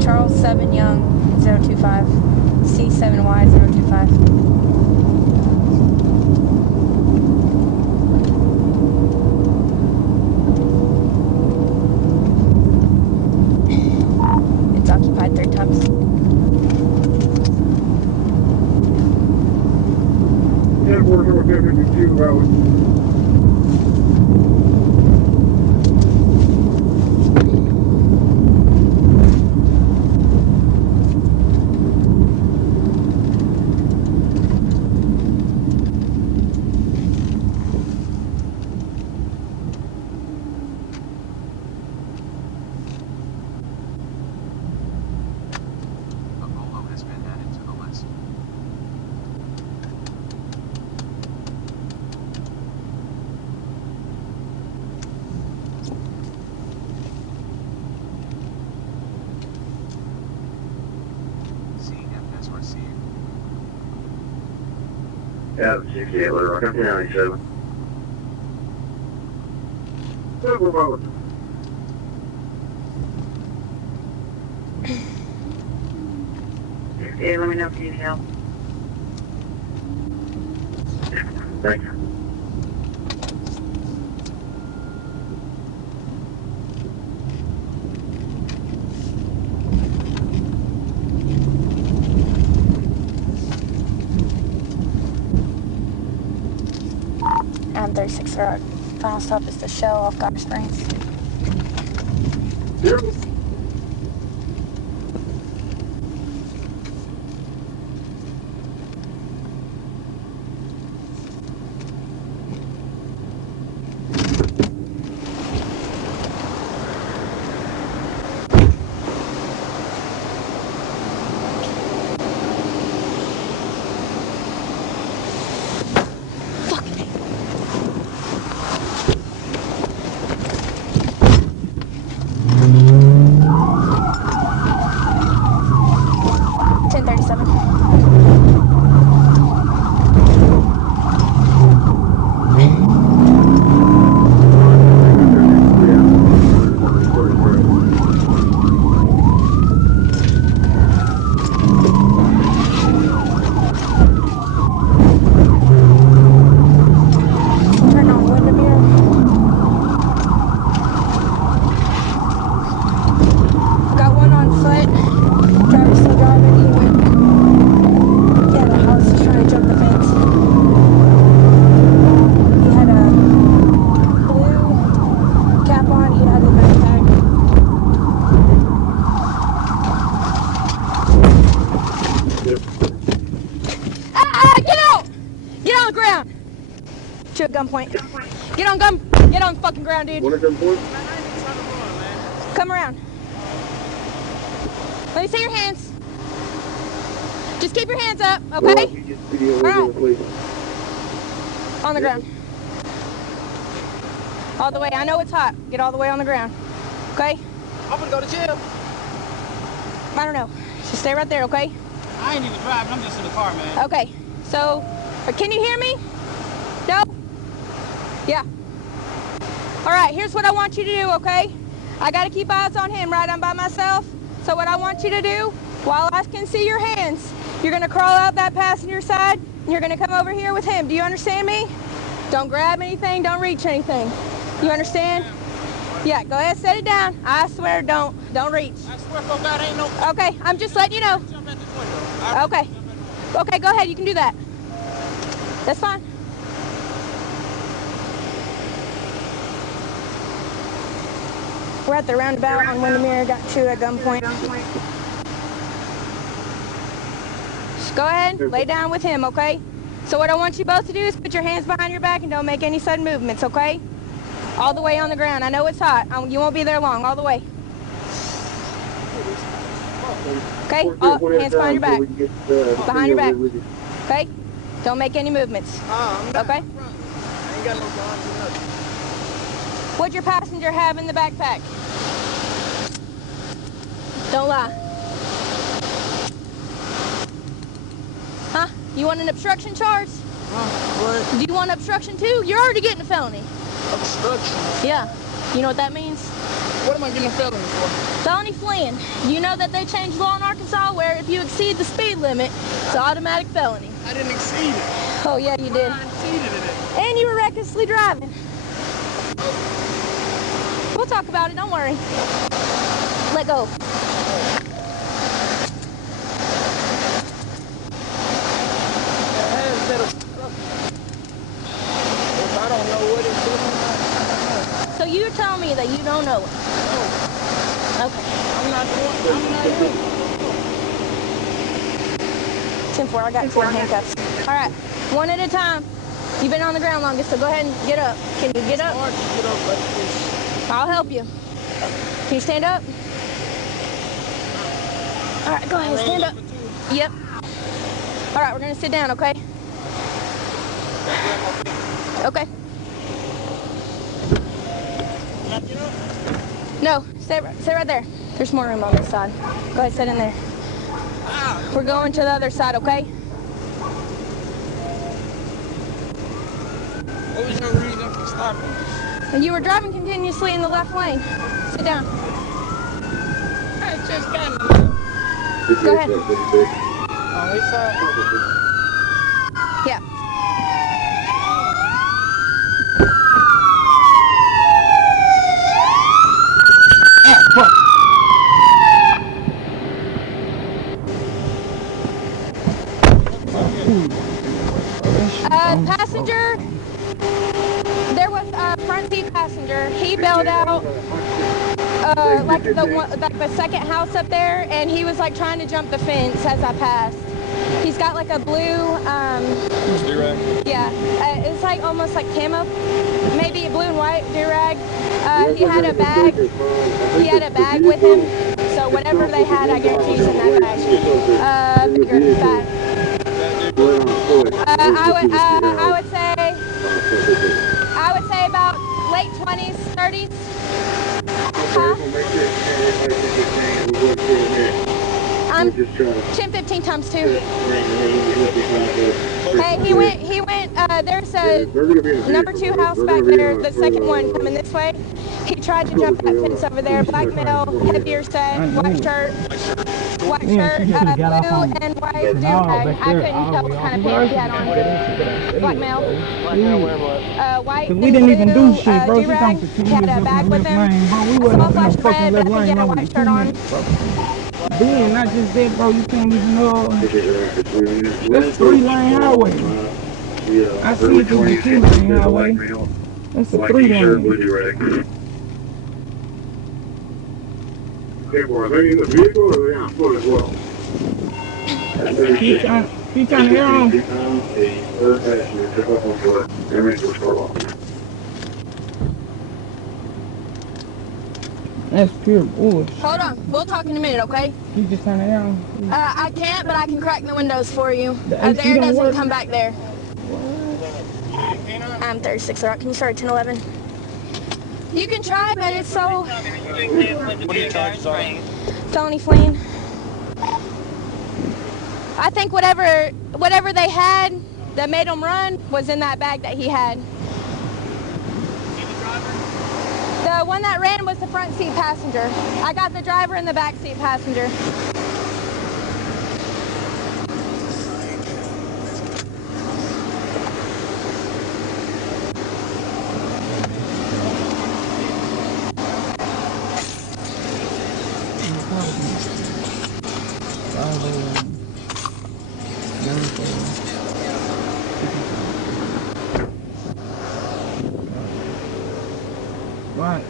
Charles 7 Young 025. C7Y 025. It's occupied 3 times. Yeah, we're going to 52 road. Yeah, 68, we're rocking 97. Silver boat. Yeah, let me know if you need help. Thank you. I'm 36 Road. Final stop is the Shell off Geyer Springs. Here. At gunpoint. Get on fucking ground, dude. What a gunpoint? Come around. Let me see your hands. Just keep your hands up, okay? Alright. On the ground. All the way. I know it's hot. Get all the way on the ground. Okay? I'm gonna go to jail. I don't know. Just stay right there, okay? I ain't even driving. I'm just in the car, man. Okay. So, can you hear me? No? Yeah. All right, here's what I want you to do, okay? I got to keep eyes on him, right? I'm by myself. So what I want you to do, while I can see your hands, you're going to crawl out that passenger side, and you're going to come over here with him. Do you understand me? Don't grab anything. Don't reach anything. You understand? Yeah, go ahead, set it down. I swear, don't reach. I swear, for God, ain't no... Okay, I'm just letting you know. Jump at this window. Okay. Okay, go ahead. You can do that. That's fine. We're at the roundabout on Windermere. Got 2 at gunpoint. Just go ahead, lay down with him, okay? So what I want you both to do is put your hands behind your back and don't make any sudden movements, okay? All the way on the ground. I know it's hot. You won't be there long. All the way. Okay? Hands behind your back. Behind your back. Okay? Don't make any movements. Okay? I ain't got no guns or nothing. What'd your passenger have in the backpack? Don't lie. Huh? You want an obstruction charge? What? Do you want obstruction too? You're already getting a felony. Obstruction? Yeah. You know what that means? What am I getting a felony for? Felony fleeing. You know that they changed law in Arkansas where if you exceed the speed limit, it's an automatic felony. I didn't exceed it. Oh, yeah, you did. I exceeded it. And you were recklessly driving. We'll talk about it, don't worry. Let go. If I don't know what it's doing, So you're telling me that you don't know it? no. Okay. I'm not doing it. 10-4, I got 10 handcuffs. All right, one at a time. You've been on the ground longest, so go ahead and get up. Can you get up? It's hard to get up like this. I'll help you. Can you stand up? All right, go ahead, stand up. Yep. All right, we're gonna sit down, okay? Okay. Can I get up? No, stay right there. There's more room on this side. Go ahead, sit in there. We're going to the other side, okay? What was your reason for stopping? You were driving continuously in the left lane. Sit down. I just got it. Go ahead. On this side? Yeah. Passenger, there was a front seat passenger. He bailed out like the second house up there, and he was like trying to jump the fence as I passed. He's got like a blue, yeah, it's like almost like camo, maybe a blue and white do-rag. He had a bag. He had a bag with him. So whatever they had, I guarantee is in that bag. Bag. I would say about late 20s, 30s. Huh? I'm 10, 15 times 2. Hey, he went, there's a number 2 house back there, the second one coming this way. He tried to jump that fence over there, black male, heavier set, white shirt, blue and white do-rag. I couldn't tell what kind of pants he had on. Black male. White and we didn't even do shit, bro. do-rag. He had a bag with him. I saw a flash red, but I think he had a white shirt on. Then, not just that, bro, you can't even know. That's 3-lane highway. I see it through the 2-lane highway. That's a 3-lane. Okay, boys, are you in the vehicle or are they on foot as well? He trying to hear him. Third passenger took up on foot. Camry was far off. That's pure bullshit. Hold on, we'll talk in a minute, okay? He just trying to hear him. I can't, but I can crack the windows for you. The AC There don't doesn't work? come back there. I'm 36, can you start at 10-11? You can try, but it's so... What are your charges on? Felony fleeing. I think whatever they had that made them run was in that bag that he had. The one that ran was the front seat passenger. I got the driver and the back seat passenger.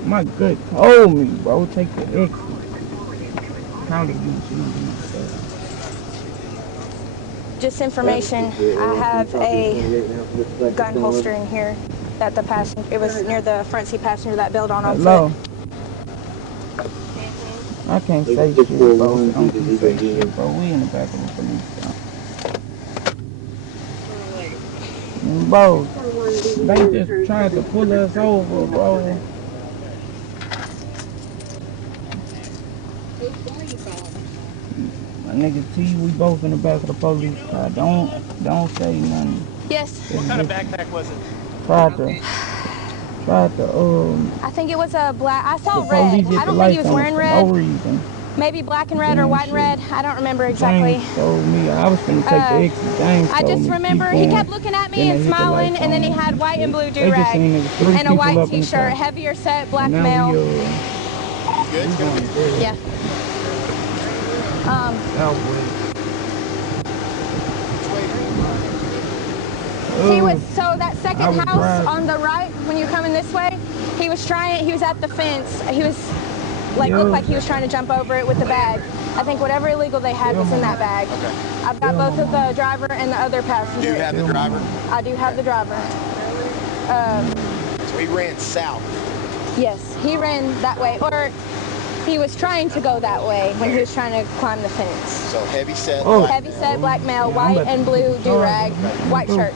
My gut told me, bro, take the exit. County Just information, I have a gun holster in here that the passenger, it was near the front seat passenger that bailed on Hello. foot. I can't say shit, bro. I don't say shit, bro. We in the back of the police car. Bro, they just tried to pull us over, bro. My nigga T, we both in the back of the police car. Don't say nothing. Yes. What kind of backpack was it? Tried to tried to I think it was a black. I saw the red. police hit I the don't think he lights was on wearing for red. no reason. Maybe black and red or Damn white and shit. red. I don't remember exactly. James told me I was finna take the exit. James I told just me to remember keep he going. kept looking at me Then and they hit the smiling, lights and then he on had white and blue They just do-rag seen there was 3 and a people white up in the t-shirt, car. heavier set, black And now male. we Good, it's gonna be Yeah. Southwest. He was, so that second house driving. on the right, when you're coming this way, he was at the fence. He was, like, looked like he was trying to jump over it with the bag. I think whatever illegal they had was in that bag. Okay. I've got both of the driver and the other passenger. Do you have the driver? I do have the driver. So he ran south. Yes, he ran that way, or he was trying to go that way when he was trying to climb the fence. So heavy set. Heavy set, black male, white and blue do-rag, white shirt.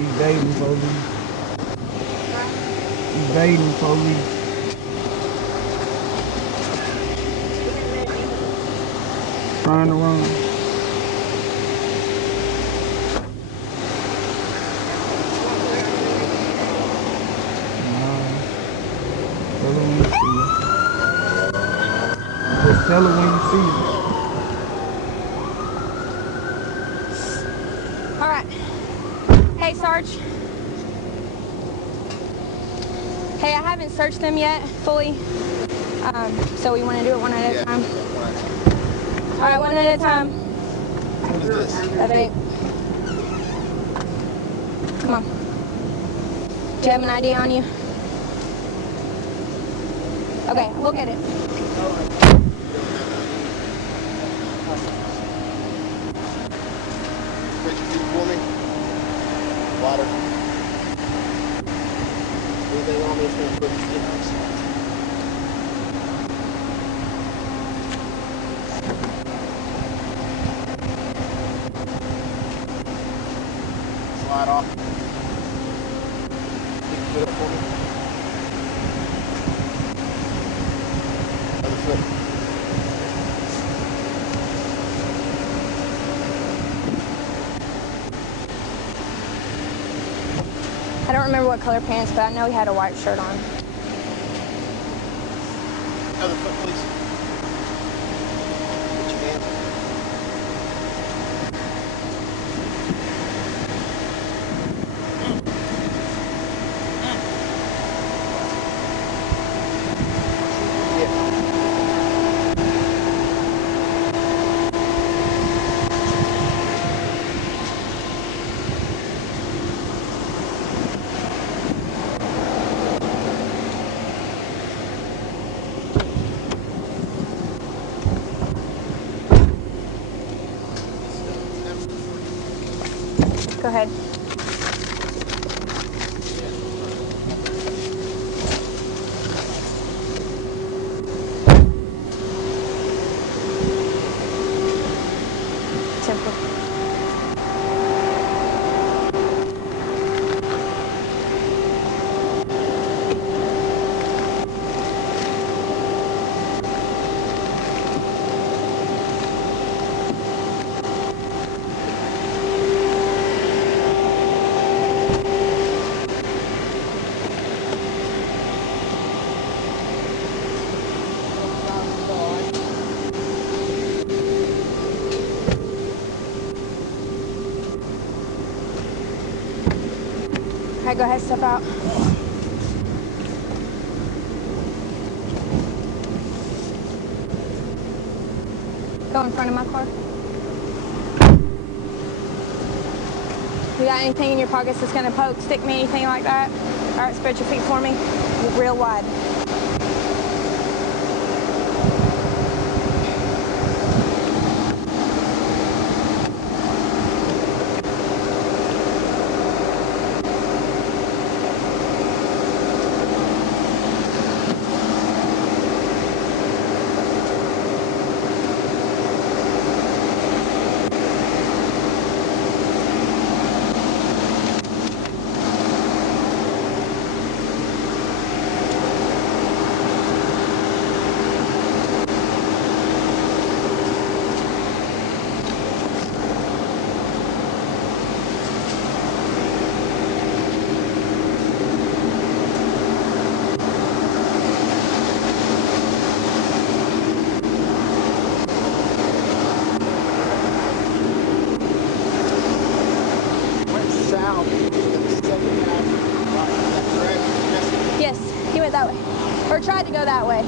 Evading police. Evading police. Trying to run. Tell her when you see her. Just tell her when you see her. All right. Hey, Sarge. Hey, I haven't searched them yet fully, so we want to do it one at a time. All right, one at a time. What is this? I think. Come on. Do you have an ID on you? Okay, look at it. Richard, you for me? Water. Anything on this one for the slide off. You can put it for me. Other foot. I don't remember what color pants, but I know he had a white shirt on. Other foot, please. Put your hands. Go ahead. Simple. All right, go ahead, step out. Go in front of my car. You got anything in your pockets that's gonna poke, stick me, anything like that? All right, spread your feet for me, real wide. south to the second half. Right, is that correct? Yes. Yes, he went that way. Or tried to go that way.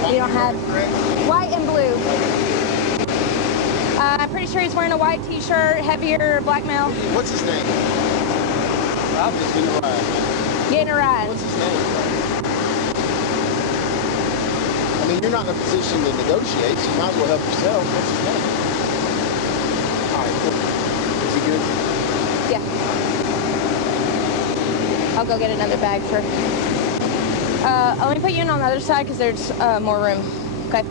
Yeah, You don't have correct? white and blue. I'm pretty sure he's wearing a white t-shirt, heavier black male. What's his name? I'm just getting a ride, man. Getting a ride. What's his name? I mean, you're not in a position to negotiate, so you might as well help yourself. What's his name? All right, cool. Is he good? Yeah. I'll go get another bag for... let me put you in on the other side because there's more room. Okay.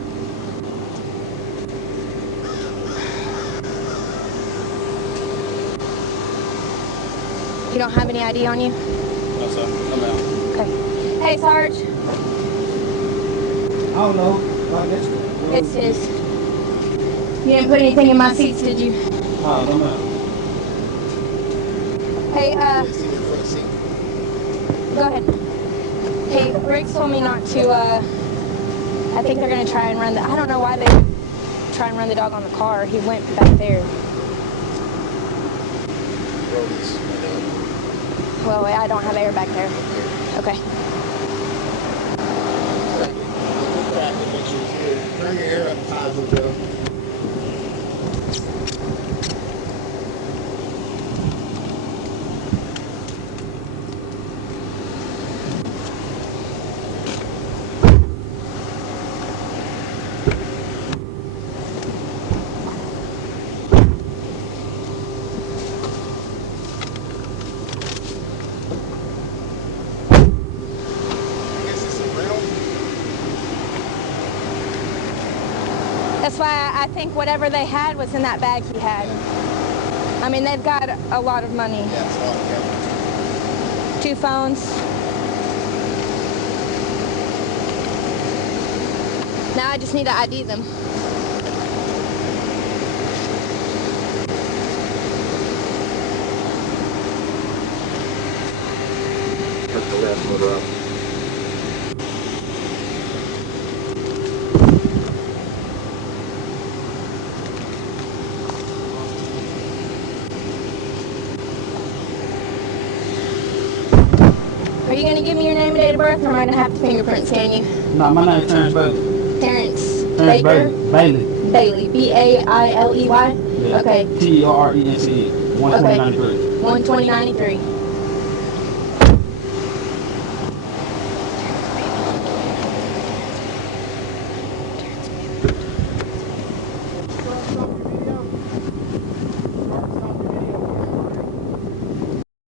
You don't have any ID on you? No, sir. I'm out. Okay. Hey, Sarge. I don't know. Like this. It's his. You didn't put anything in my seats, did you? Oh, I'm out. Hey, Is he in the front seat? go ahead. Hey, Rick told me not to, I think they're going to try and run the, I don't know why they try and run the dog on the car. He went back there. Rollies. Well, I don't have air back there. Okay. Look back and make sure it's good. Turn your air up high as it goes. That's why I think whatever they had was in that bag he had. I mean, they've got a lot of money. Yeah, it's a lot of cash. 2 phones. Now I just need to ID them. That's the last motor up. Are you going to give me your name and date of birth, or am I going to have to fingerprint scan you? No, my name is Terrence Bailey. Terrence Terrence Baker? Bailey. Bailey. B-A-I-L-E-Y? Yeah. Okay. T-E-R-E-N-C-E. 12093. 12093.